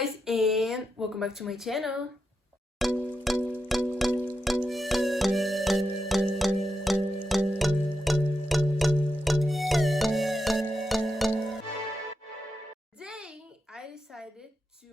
guys, and welcome back to my channel. Today I decided to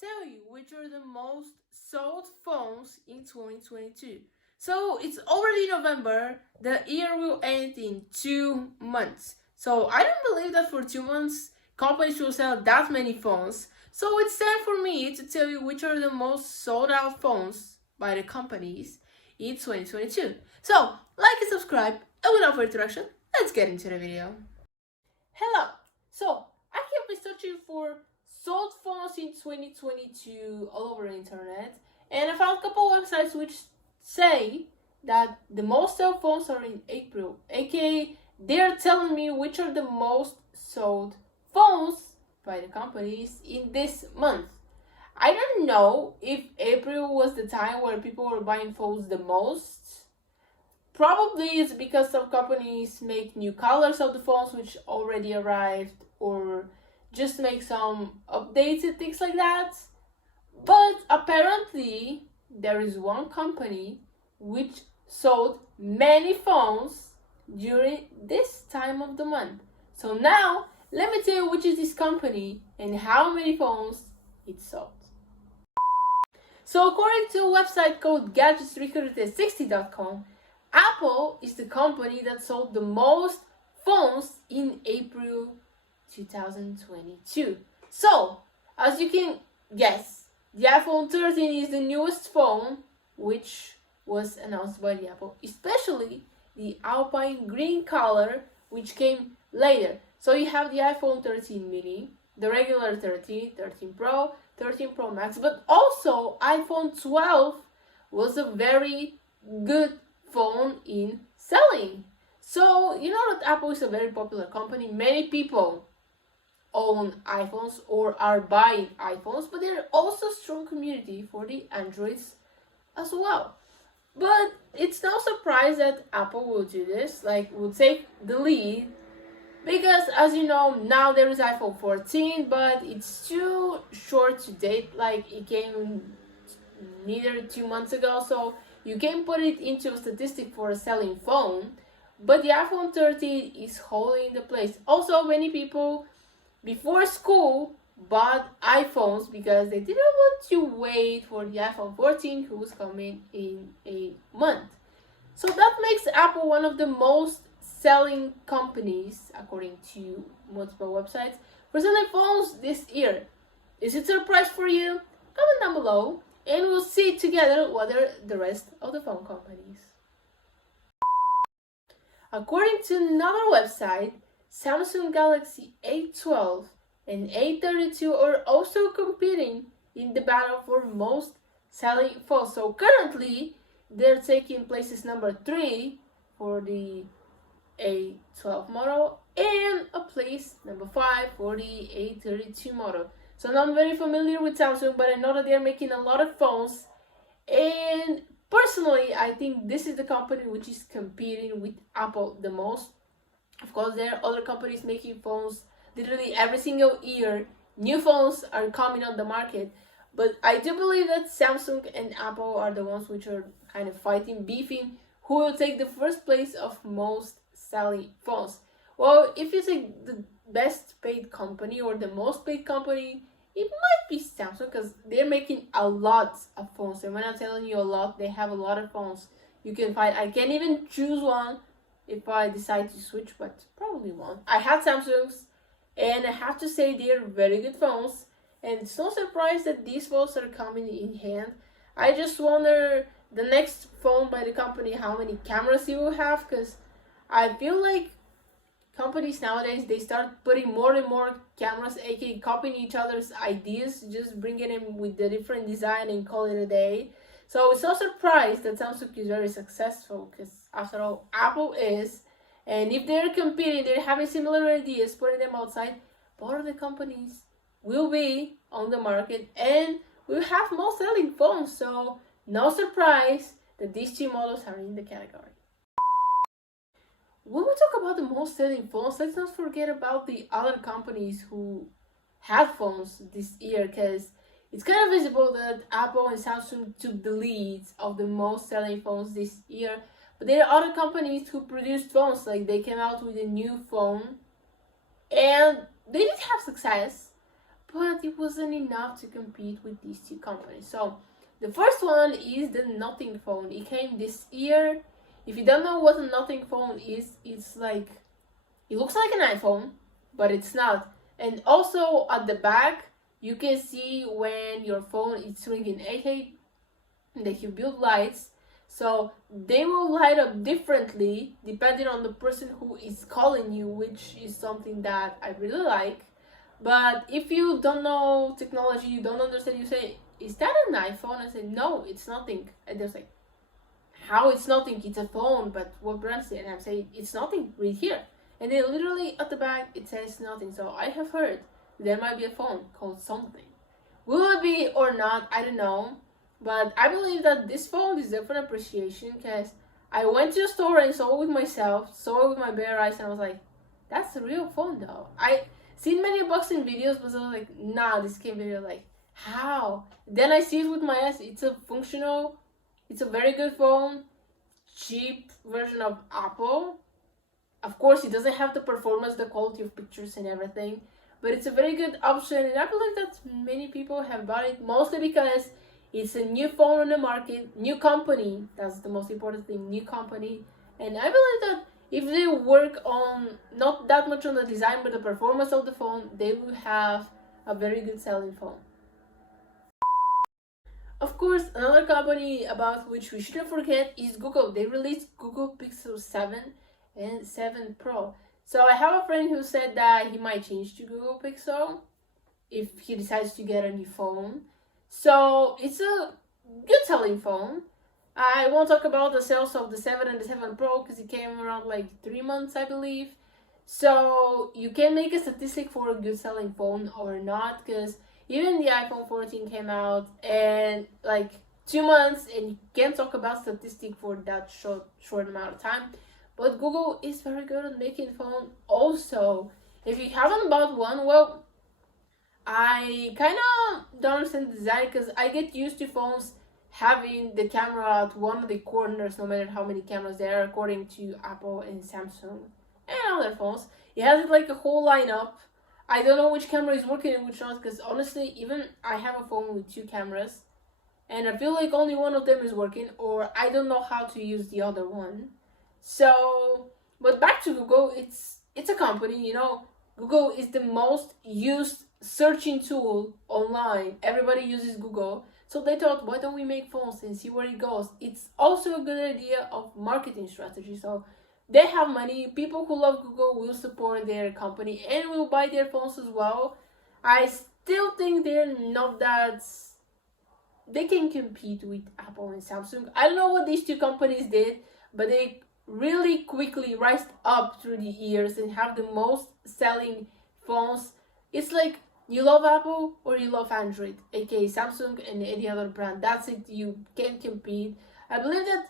tell you which are the most sold phones in 2022. So it's already November, the year will end in 2 months. So I don't believe that for 2 months companies will sell that many phones. So it's time for me to tell you which are the most sold out phones by the companies in 2022. So like and subscribe, and without further introduction, let's get into the video. Hello. So I have been searching for sold phones in 2022 all over the internet, and I found a couple websites which say that the most sold phones are in April, aka they're telling me which are the most sold phones by the companies in this month. I don't know if April was the time where people were buying phones the most. Probably it's because some companies make new colors of the phones which already arrived, or just make some updates and things like that. But apparently there is one company which sold many phones during this time of the month. So now let me tell you which is this company and how many phones it sold. So according to a website called gadgets360.com, Apple is the company that sold the most phones in April 2022. So, as you can guess, the iPhone 13 is the newest phone which was announced by the Apple, especially the Alpine green color which came later. So you have the iPhone 13 mini, the regular 13, 13 Pro, 13 Pro Max, but also iPhone 12 was a very good phone in selling. So you know that Apple is a very popular company. Many people own iPhones or are buying iPhones, but there's also a strong community for the Androids as well. But it's no surprise that Apple will do this, will take the lead, because as you know, now there is iPhone 14, but it's too short to date. It came neither 2 months ago, so you can put it into a statistic for a selling phone. But the iPhone 13 is holding the place. Also, many people before school bought iPhones because they didn't want to wait for the iPhone 14, who's coming in a month. So that makes Apple one of the most selling companies, according to multiple websites, for selling phones this year. Is it a surprise for you? Comment down below, and we'll see together what are the rest of the phone companies. According to another website, Samsung Galaxy A12 and A32 are also competing in the battle for most selling phones. So currently, they're taking places number 3 for the A12 model and a place number 5 for the A32 model. So now I'm very familiar with Samsung, but I know that they're making a lot of phones, and personally I think this is the company which is competing with Apple the most. Of course, there are other companies making phones literally every single year. New phones are coming on the market, but I do believe that Samsung and Apple are the ones which are kind of fighting, beefing, who will take the first place of most selling phones. Well, if you take the best paid company or the most paid company, it might be Samsung, because they're making a lot of phones. And when I'm telling you a lot, they have a lot of phones you can find. I can't even choose one if I decide to switch, but probably won't. I had Samsungs, and I have to say they're very good phones, and it's no surprise that these phones are coming in hand. I just wonder the next phone by the company, how many cameras it will have, because I feel like companies nowadays, they start putting more and more cameras, aka copying each other's ideas, just bringing them with the different design and call it a day. So it's no surprise that Samsung is very successful, because after all, Apple is, and if they're competing, they're having similar ideas, putting them outside, both of the companies will be on the market and will have more selling phones. So no surprise that these two models are in the category. When we talk about the most selling phones, let's not forget about the other companies who headphones this year, because it's kind of visible that Apple and Samsung took the lead of the most selling phones this year. But there are other companies who produced phones, like they came out with a new phone and they did have success, but it wasn't enough to compete with these two companies. So the first one is the Nothing phone. It came this year. If you don't know what a Nothing phone is, it's like, it looks like an iPhone, but it's not. And also at the back, you can see when your phone is ringing 8 they have built lights, so they will light up differently depending on the person who is calling you, which is something that I really like. But if you don't know technology, you don't understand, you say, is that an iPhone? I say, no, it's nothing. And they're like, how it's nothing? It's a phone, but what brand is it? And I'm saying, it's nothing, read here. And then literally at the back it says nothing. So I have heard there might be a phone called something. Will it be or not? I don't know. But I believe that this phone deserves an appreciation, because I went to a store and saw it with myself, saw it with my bare eyes, and I was like, that's a real phone though. I seen many unboxing videos, but I was like, nah, this came video, like, how? Then I see it with my eyes. It's a functional, it's a very good phone, cheap version of Apple. Of course, it doesn't have the performance, the quality of pictures and everything, but it's a very good option, and I believe that many people have bought it, mostly because it's a new phone on the market, new company. That's the most important thing, new company. And I believe that if they work on, not that much on the design, but the performance of the phone, they will have a very good selling phone. Of course, another company about which we shouldn't forget is Google. They released Google Pixel 7 and 7 Pro. So I have a friend who said that he might change to Google Pixel if he decides to get a new phone. So it's a good selling phone. I won't talk about the sales of the 7 and the 7 Pro because it came around like 3 months, I believe. So you can make a statistic for a good selling phone or not, because even the iPhone 14 came out and like 2 months, and you can't talk about statistic for that short amount of time. But Google is very good at making phone. Also, if you haven't bought one, well, I kind of don't understand the design, because I get used to phones having the camera at one of the corners, no matter how many cameras there are, according to Apple and Samsung and other phones. It has like a whole lineup. I don't know which camera is working and which not, because honestly, even I have a phone with 2 cameras, and I feel like only one of them is working, or I don't know how to use the other one. So, but back to Google, it's a company, you know. Google is the most used searching tool online. Everybody uses Google. So they thought, why don't we make phones and see where it goes? It's also a good idea of marketing strategy. So they have money. People who love Google will support their company and will buy their phones as well. I still think they're not that, they can compete with Apple and Samsung. I don't know what these two companies did, but they really quickly rised up through the years and have the most selling phones. It's like you love Apple or you love Android, aka Samsung and any other brand. That's it. You can't compete. I believe that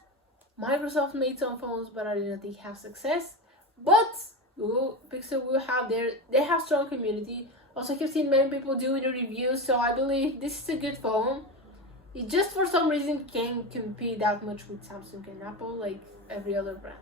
Microsoft made some phones, but I didn't think have success. But Google Pixel will have they have strong community. Also, I've seen many people doing the reviews, so I believe this is a good phone. It just for some reason can't compete that much with Samsung and Apple like every other brand.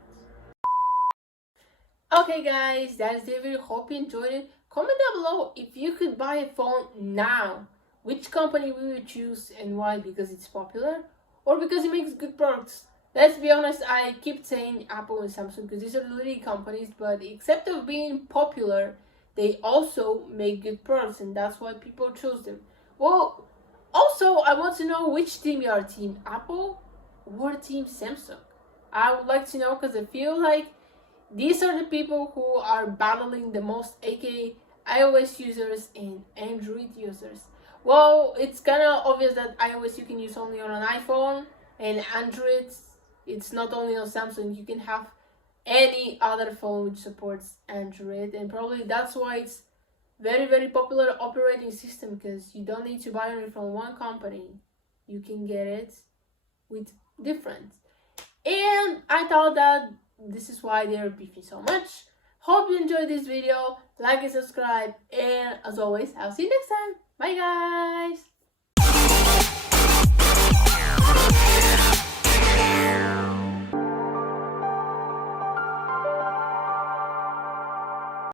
Okay guys, that is the video. Hope you enjoyed it. Comment down below if you could buy a phone now, which company will you choose and why? Because it's popular or because it makes good products? Let's be honest, I keep saying Apple and Samsung because these are the leading companies, but except of being popular, they also make good products, and that's why people choose them. Well, also, I want to know which team you are, Team Apple or Team Samsung. I would like to know, because I feel like these are the people who are battling the most, aka iOS users and Android users. Well, it's kind of obvious that iOS you can use only on an iPhone, and Android, it's not only on Samsung. You can have any other phone which supports Android, and probably that's why it's very popular operating system, because you don't need to buy only from one company. You can get it with different. And I thought that this is why they're beefing so much. Hope you enjoyed this video. Like and subscribe. And as always, I'll see you next time. Bye guys.